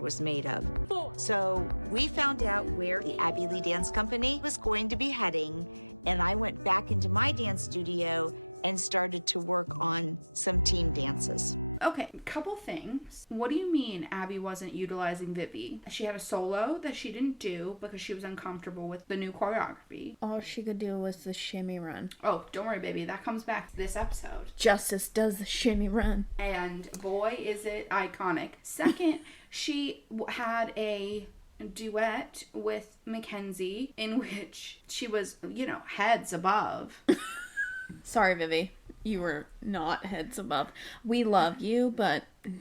was made of. So we found out where the Abby Lee Dance Company was going to be heading, and I went back into my dance studio and started to work on some team dances. Okay, couple things. What do you mean Abby wasn't utilizing Vivi? She had a solo that she didn't do because she was uncomfortable with the new choreography. All she could do was the shimmy run. Oh, don't worry, baby. That comes back this episode. Justice does the shimmy run. And boy, is it iconic. Second, she had a duet with Mackenzie in which she was, heads above. Sorry, Vivi. You were not heads above. We love you, but no.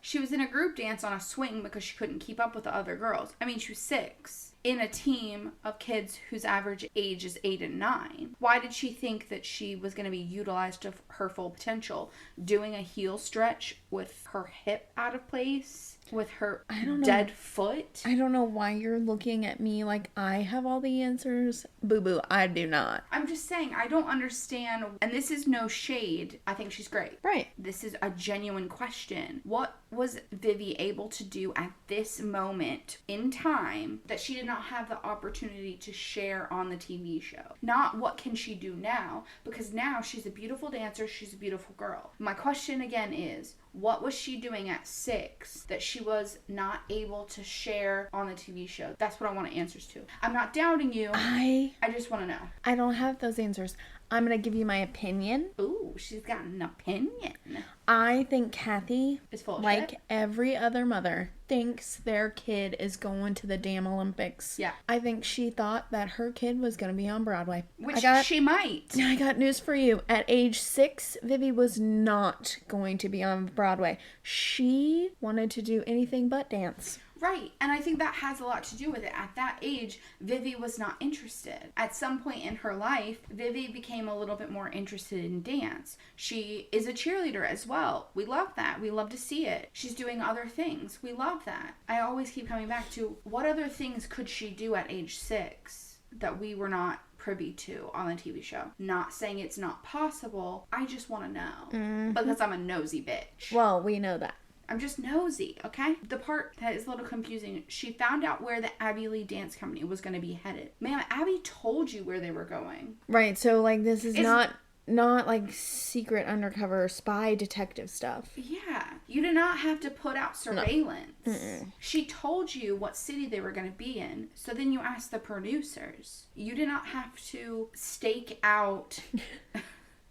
She was in a group dance on a swing because she couldn't keep up with the other girls. I mean, she was 6. In a team of kids whose average age is 8 and 9. Why did she think that she was going to be utilized to her full potential? Doing a heel stretch with her hip out of place? With her dead foot? I don't know why you're looking at me like I have all the answers. Boo-boo, I do not. I'm just saying, I don't understand. And this is no shade. I think she's great. Right. This is a genuine question. What was Vivi able to do at this moment in time that she did not have the opportunity to share on the TV show? Not what can she do now, because now she's a beautiful dancer, she's a beautiful girl. My question again is, what was she doing at 6 that she was not able to share on the TV show? That's what I want answers to. I'm not doubting you. I just want to know. I don't have those answers. I'm going to give you my opinion. Ooh, she's got an opinion. I think Cathy, is full of like shit. Every other mother, thinks their kid is going to the damn Olympics. Yeah. I think she thought that her kid was going to be on Broadway. Which she might. I got news for you. At age 6, Vivi was not going to be on Broadway. She wanted to do anything but dance. Right, and I think that has a lot to do with it. At that age, Vivi was not interested. At some point in her life, Vivi became a little bit more interested in dance. She is a cheerleader as well. We love that. We love to see it. She's doing other things. We love that. I always keep coming back to what other things could she do at age 6 that we were not privy to on the TV show. Not saying it's not possible. I just want to know. Because I'm a nosy bitch. Well, we know that. I'm just nosy, okay? The part that is a little confusing, she found out where the Abby Lee Dance Company was going to be headed. Ma'am, Abby told you where they were going. Right, so, like, this is not like secret undercover spy detective stuff. Yeah. You did not have to put out surveillance. No. She told you what city they were going to be in. So then you asked the producers. You did not have to stake out...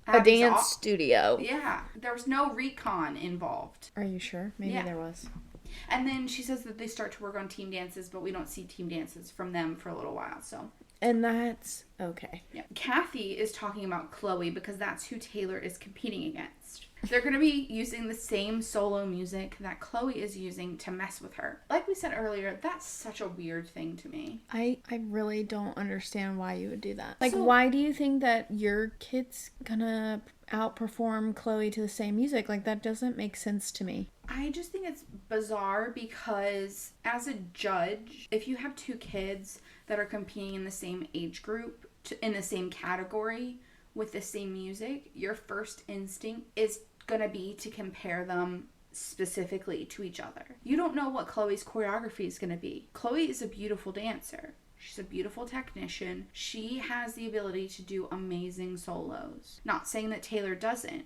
a dance studio. Yeah. There was no recon involved. Are you sure? Maybe there was. And then she says that they start to work on team dances, but we don't see team dances from them for a little while, so... And that's okay. Yeah. Cathy is talking about Chloe because that's who Taylor is competing against. They're going to be using the same solo music that Chloe is using to mess with her. Like we said earlier, that's such a weird thing to me. I really don't understand why you would do that. Like, why do you think that your kid's gonna outperform Chloe to the same music? Like, that doesn't make sense to me. I just think it's bizarre because as a judge, if you have 2 kids that are competing in the same age group, in the same category, with the same music, your first instinct is going to be to compare them specifically to each other. You don't know what Chloe's choreography is going to be. Chloe is a beautiful dancer. She's a beautiful technician. She has the ability to do amazing solos. Not saying that Taylor doesn't,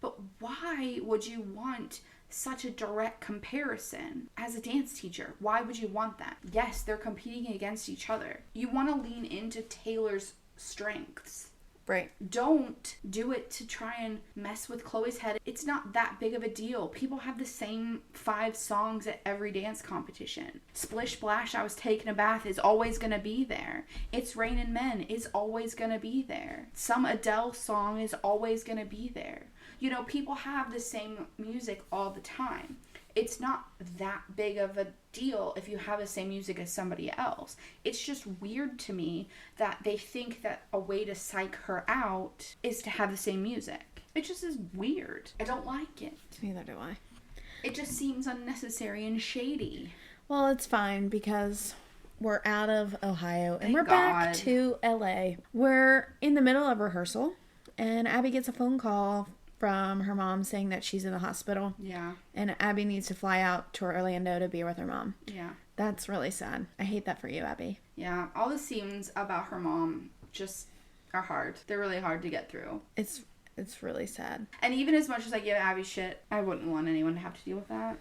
but why would you want such a direct comparison as a dance teacher? Why would you want that? Yes, they're competing against each other. You want to lean into Taylor's strengths. Right. Don't do it to try and mess with Chloe's head. It's not that big of a deal. People have the same 5 songs at every dance competition. Splish Splash, I Was Taking a Bath is always going to be there. It's Raining Men is always going to be there. Some Adele song is always going to be there. You know, people have the same music all the time. It's not that big of a deal if you have the same music as somebody else. It's just weird to me that they think that a way to psych her out is to have the same music. It just is weird. I don't like it. Neither do I. It just seems unnecessary and shady. Well, it's fine because we're out of Ohio and we're God. back to LA. We're in the middle of rehearsal and Abby gets a phone call from her mom saying that she's in the hospital. Yeah. And Abby needs to fly out to Orlando to be with her mom. Yeah. That's really sad. I hate that for you, Abby. Yeah. All the scenes about her mom just are hard. They're really hard to get through. It's really sad. And even as much as I give Abby shit, I wouldn't want anyone to have to deal with that.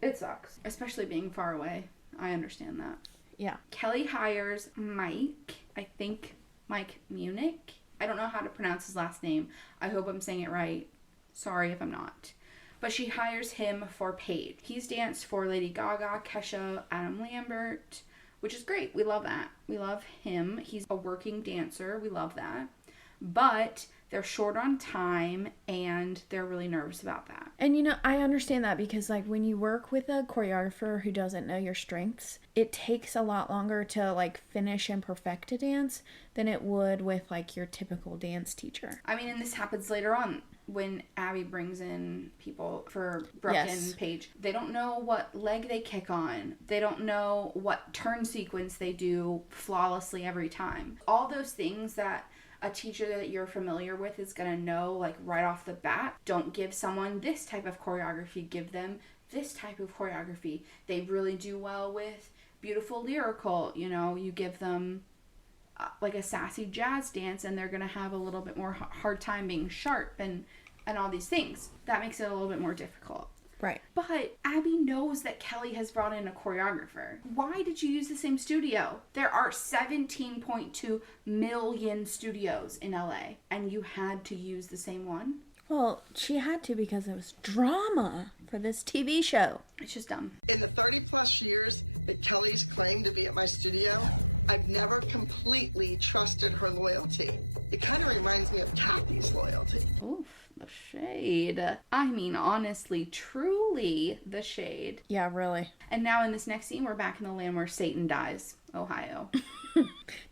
It sucks. Especially being far away. I understand that. Yeah. Kelly hires Mike. I think Mike Munich. I don't know how to pronounce his last name. I hope I'm saying it right. Sorry if I'm not. But she hires him for Paige. He's danced for Lady Gaga, Kesha, Adam Lambert, which is great. We love that. We love him. He's a working dancer. We love that. But they're short on time and they're really nervous about that. And you know, I understand that because like when you work with a choreographer who doesn't know your strengths, it takes a lot longer to like finish and perfect a dance than it would with like your typical dance teacher. I mean, and this happens later on when Abby brings in people for Brooke and Paige. They don't know what leg they kick on. They don't know what turn sequence they do flawlessly every time. All those things that a teacher that you're familiar with is going to know like right off the bat. Don't give someone this type of choreography. Give them this type of choreography. They really do well with beautiful lyrical. You know, you give them like a sassy jazz dance and they're going to have a little bit more hard time being sharp and all these things. That makes it a little bit more difficult. Right. But Abby knows that Kelly has brought in a choreographer. Why did you use the same studio? There are 17.2 million studios in LA, and you had to use the same one? Well, she had to because it was drama for this TV show. It's just dumb. In the 30 plus years that Kelly's claimed to be at my studio, I've never completely trusted her loyalty. It kind of reminds me of Cathy's loyalty. Oof, the shade. I mean, honestly, truly the shade. Yeah, really. And now in this next scene, we're back in the land where Satan dies, Ohio.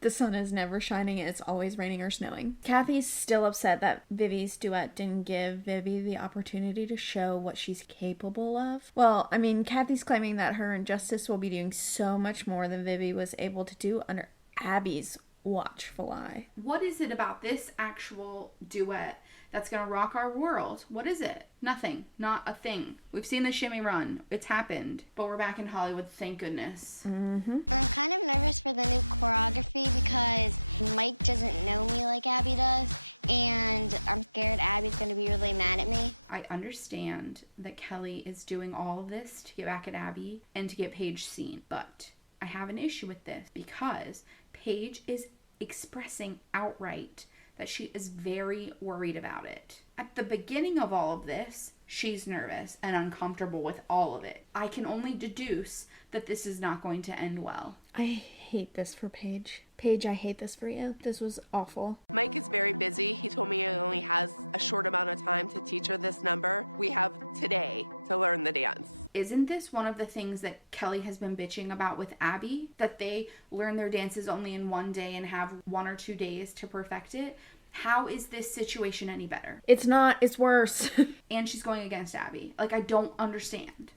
The sun is never shining, it's always raining or snowing. Cathy's still upset that Vivi's duet didn't give Vivi the opportunity to show what she's capable of. Well, I mean, Cathy's claiming that her and Justice will be doing so much more than Vivi was able to do under Abby's watchful eye. What is it about this actual duet that's going to rock our world? What is it? Nothing. Not a thing. We've seen the shimmy run. It's happened. But we're back in Hollywood, thank goodness. Mm-hmm. I'm kind of nervous for the new choreography because Mike doesn't know me like Abby does, and I'm scared Abby's going to be really mad at me. I understand that Kelly is doing all of this to get back at Abby and to get Paige seen, but I have an issue with this because Paige is expressing outright that she is very worried about it. At the beginning of all of this, she's nervous and uncomfortable with all of it. I can only deduce that this is not going to end well. I hate this for Paige. Paige, I hate this for you. This was awful. Mike is very busy. He told me he only has a short amount of time to teach her this number. We have today to learn the dance. Isn't this one of the things that Kelly has been bitching about with Abby? That they learn their dances only in one day and have 1 or 2 days to perfect it? How is this situation any better? It's not. It's worse. And she's going against Abby. Like, I don't understand.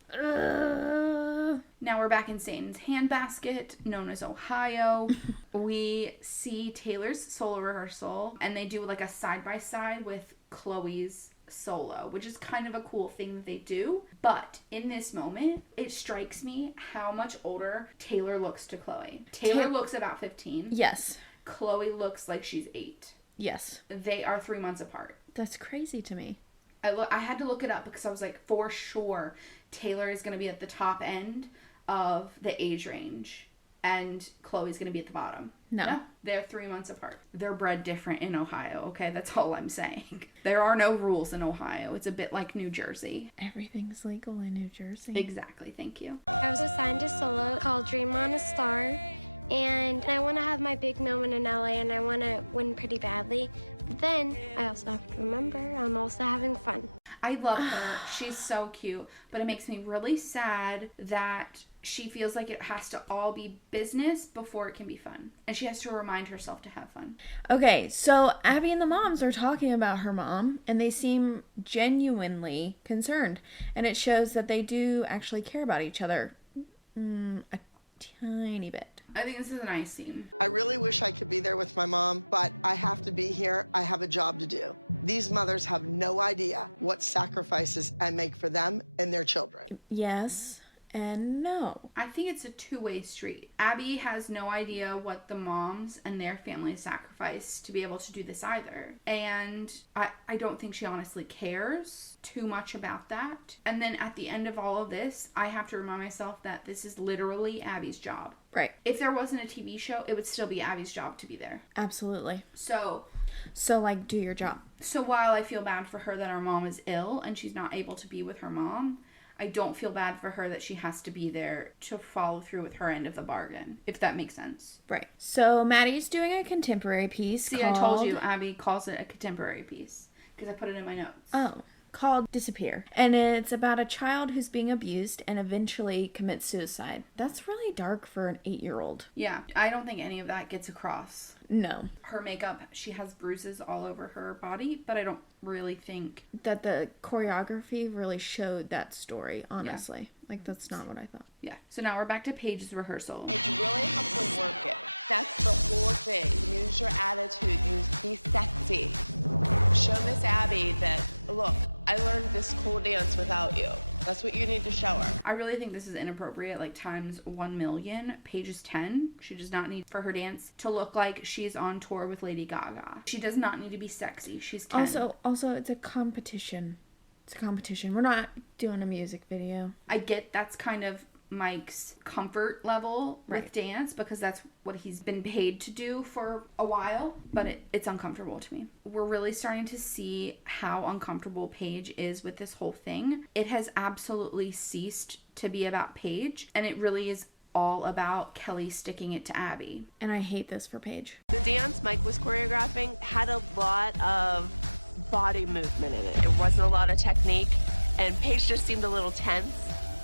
Now we're back in Satan's handbasket, known as Ohio. We see Taylor's solo rehearsal, and they do like a side-by-side with Chloe's solo, which is kind of a cool thing that they do. But in this moment, it strikes me how much older Taylor looks to Chloe. Taylor looks about 15. Yes. Chloe looks like she's 8. Yes. They are 3 months apart. That's crazy to me. I had to look it up because I was like, for sure, Taylor is going to be at the top end of the age range and Chloe's going to be at the bottom. No. They're 3 months apart. They're bred different in Ohio, okay? That's all I'm saying. There are no rules in Ohio. It's a bit like New Jersey. Everything's legal in New Jersey. Exactly. Thank you. I was assigned a solo called Dream on a Star, and I want to have my big moment in LA, and I want to win pretty badly. But then I also have to remember I'm also having fun. I love her. She's so cute. But it makes me really sad that she feels like it has to all be business before it can be fun. And she has to remind herself to have fun. Okay, so Abby and the moms are talking about her mom, and they seem genuinely concerned. And it shows that they do actually care about each other. A tiny bit. I think this is a nice scene. I really wish I could be there with my mom, but I have to be here. I have a job to do. These mothers have no idea what sacrifices I make for them and their children. Yes and no. I think it's a two-way street. Abby has no idea what the moms and their families sacrificed to be able to do this either. And I don't think she honestly cares too much about that. And then at the end of all of this, I have to remind myself that this is literally Abby's job. Right. If there wasn't a TV show, it would still be Abby's job to be there. Absolutely. So like, do your job. So while I feel bad for her that her mom is ill and she's not able to be with her mom, I don't feel bad for her that she has to be there to follow through with her end of the bargain, if that makes sense. Right. So Maddie's doing a contemporary piece See, I told you, Abby calls it a contemporary piece, because I put it in my notes. Oh. Called Disappear. And it's about a child who's being abused and eventually commits suicide. That's really dark for an 8-year-old. Yeah, I don't think any of that gets across. No. Her makeup, she has bruises all over her body, but I don't really think that the choreography really showed that story, honestly. Yeah. Like, that's not what I thought. Yeah. So now we're back to Paige's rehearsal. You really have to work it. That's the whole thing. Use your attitude. Be sexy. Show Miss Abby that, look, I learned this cool dance without you. That's what you need to show her. I really think this is inappropriate, like times 1,000,000. Paige is 10. She does not need for her dance to look like she's on tour with Lady Gaga. She does not need to be sexy. She's 10. Also, it's a competition. It's a competition. We're not doing a music video. I get that's kind of Mike's comfort level with dance because that's what he's been paid to do for a while, but it's uncomfortable to me. We're really starting to see how uncomfortable Paige is with this whole thing. It has absolutely ceased to be about Paige, and it really is all about Kelly sticking it to Abby. And I hate this for Paige. The dance Mike was choreographing had a lot of body movement in it. It wasn't a lot of technique, and Paige just seemed a little tense.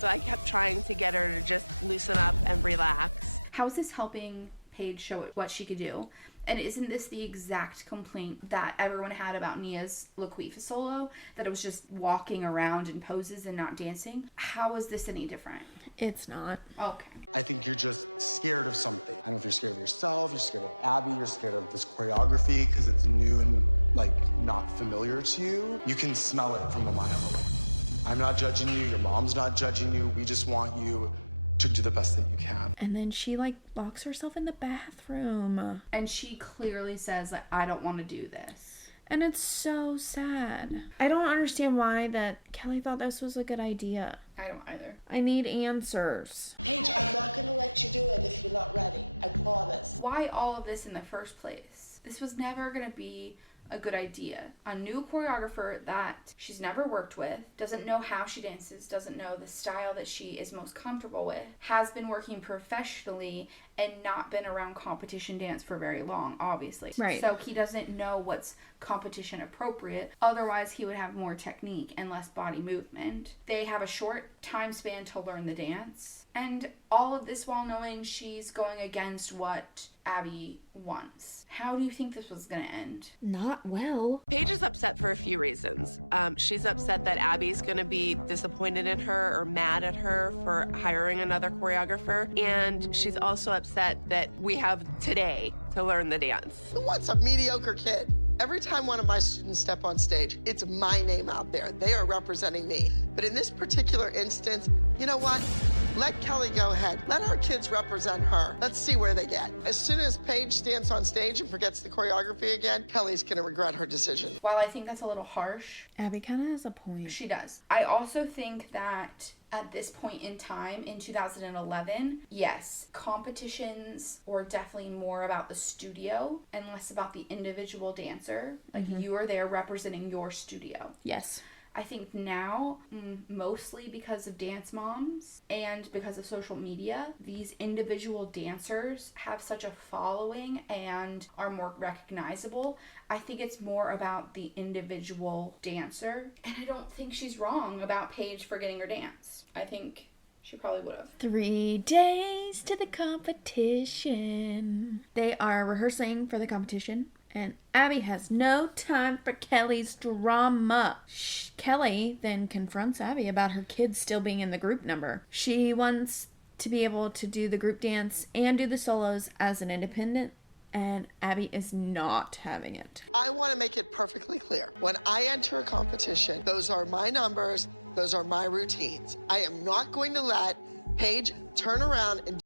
So I kept trying to get her to just loosen up and relax. How is this helping Paige show what she could do? And isn't this the exact complaint that everyone had about Nia's Laquifa solo? That it was just walking around in poses and not dancing? How is this any different? It's not. Okay. I think you're just scared of something. I don't know if you're scared of yourself, you're scared of Abby, you're scared of this choreography because it's new and, like, not familiar to you. You can smell it from a mile away. I'm not judging you, your mom's not judging you. We just want you to do the best that you can. And then she, like, locks herself in the bathroom. And she clearly says, like, I don't want to do this. And it's so sad. I don't understand why that Kelly thought this was a good idea. I don't either. I need answers. Paige, I'm not going to let you do it if you're not ready. I promise. Why all of this in the first place? This was never going to be a good idea. A new choreographer that she's never worked with, doesn't know how she dances, doesn't know the style that she is most comfortable with, has been working professionally and not been around competition dance for very long, obviously. Right. So he doesn't know what's competition appropriate. Otherwise, he would have more technique and less body movement. They have a short time span to learn the dance. And all of this while knowing she's going against what Abby wants. How do you think this was going to end? Not well. Paige is upset for a few reasons. She's upset that Abby's going to be disappointed in her or mad at her for hiring another choreographer. And she's also upset that we have today to learn the dance. Who wants a mediocre kid? Every time one of my students step on stage, it's my name out there. They are representing me. But in this particular instance, you know what? Let Kelly go ahead. Let our kids represent her. Let's see where they get. As soon as Paige stands on stage and forgets the choreography again, Kelly's gonna regret her decision. While I think that's a little harsh, Abby kind of has a point. She does. I also think that at this point in time, in 2011, yes, competitions were definitely more about the studio and less about the individual dancer. Like, you are there representing your studio. Yes. I think now, mostly because of dance moms and because of social media, these individual dancers have such a following and are more recognizable. I think it's more about the individual dancer. And I don't think she's wrong about Paige forgetting her dance. I think she probably would have. 3 days to the competition. They are rehearsing for the competition. And Abby has no time for Kelly's drama. Kelly then confronts Abby about her kids still being in the group number. She wants to be able to do the group dance and do the solos as an independent and Abby is not having it. I want to make it perfectly clear. When I enter a competition, those are my numbers, those are my routines. I am not going to let Paige turn around and